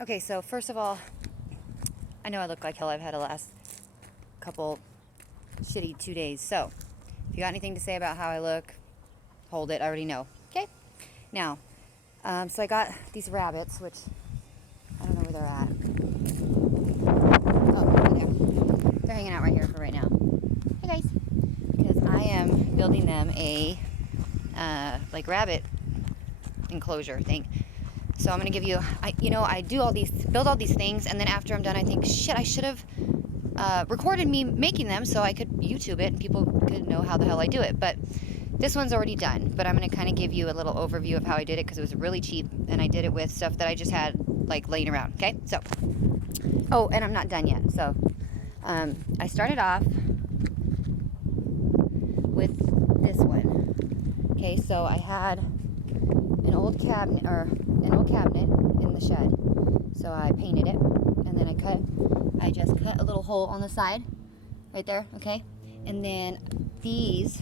Okay, so first of all, I know I look like hell. I've had a last couple shitty 2 days. So, if you got anything to say about how I look, hold it. I already know. Okay? Now, so I got these rabbits, which I don't know where they're at. Oh, right there. They're hanging out right here for right now. Hey guys. Because I am building them a like rabbit enclosure thing. So I'm gonna give you, I do all these, build all these things, and then after I'm done, I think, shit, I should have recorded me making them so I could YouTube it and people could know how the hell I do it. But this one's already done. But I'm gonna kind of give you a little overview of how I did it because it was really cheap, and I did it with stuff that I just had like laying around. Okay, so oh, and I'm not done yet. So I started off with this one. Okay, so I had an old cabinet in the shed. So I painted it, and then I just cut a little hole on the side, right there, okay? And then these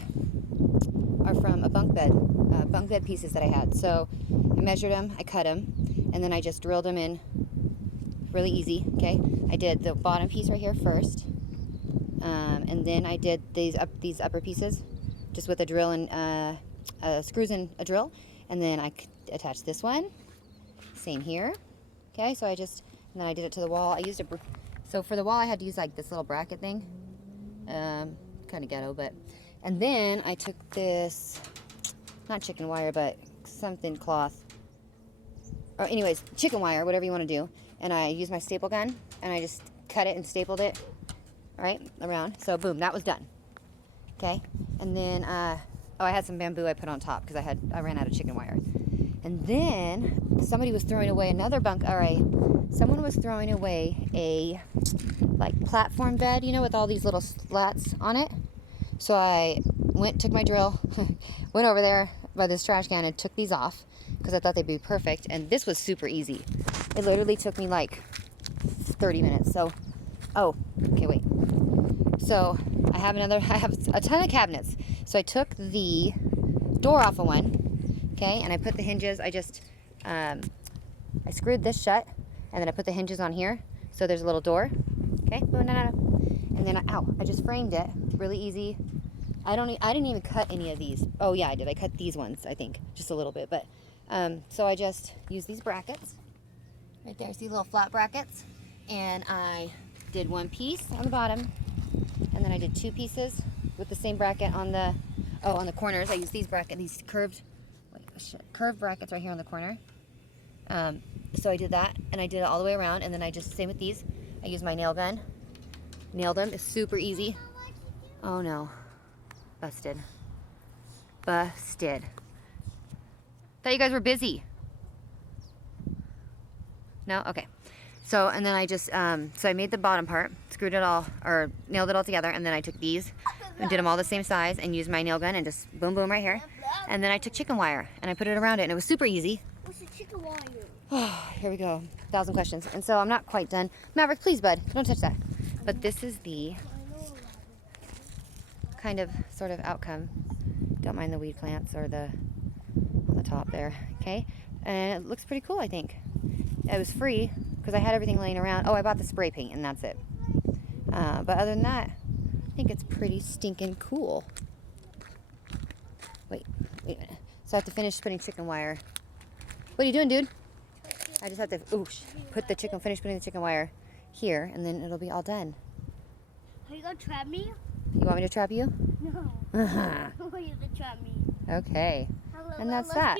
are from a bunk bed pieces that I had. So I measured them, I cut them, and then I just drilled them in really easy, okay? I did the bottom piece right here first, and then I did these upper pieces just with a drill and screws and a drill, and then I attached this one. Same here. Okay, so and then I did it to the wall. I used so for the wall I had to use like this little bracket thing. Kind of ghetto, but. And then I took this, not chicken wire, but something cloth. Or anyways, chicken wire, whatever you want to do. And I used my staple gun, and I just cut it and stapled it, right, around. So boom, that was done. Okay, and then, oh, I had some bamboo I put on top because I ran out of chicken wire. And then somebody was throwing away someone was throwing away a like platform bed, with all these little slats on it. So I took my drill, went over there by this trash can and took these off because I thought they'd be perfect. And this was super easy. It literally took me like 30 minutes. So, oh, okay, wait. So I have a ton of cabinets. So I took the door off of one. Okay, and I put the hinges, I screwed this shut, and then I put the hinges on here, so there's a little door. Okay, and then, I just framed it, really easy. I didn't even cut any of these. Oh yeah, I did, I cut these ones, I think, just a little bit, but, so I just used these brackets, right there, see little flat brackets, and I did one piece on the bottom, and then I did two pieces with the same bracket on the corners. I used these curved brackets right here on the corner. So I did that, and I did it all the way around, and then same with these. I used my nail gun, nailed them. It's super easy. Oh no, busted. Thought you guys were busy. No? Okay. So, and then so I made the bottom part, screwed it all, or nailed it all together, and then I took these and did them all the same size and used my nail gun and just boom, boom right here. And then I took chicken wire and I put it around it, and it was super easy. What's the chicken wire? Oh, here we go. 1,000 questions. And so I'm not quite done. Maverick, please, bud. Don't touch that. But this is the kind of sort of outcome. Don't mind the weed plants or on the top there. Okay? And it looks pretty cool, I think. It was free because I had everything laying around. Oh, I bought the spray paint, and that's it. But other than that, I think it's pretty stinking cool. Wait a minute. So I have to finish putting chicken wire. What are you doing, dude? I just have to finish putting the chicken wire here, and then it'll be all done. Are you gonna trap me? You want me to trap you? No. I want you to trap me. Okay. And that's that.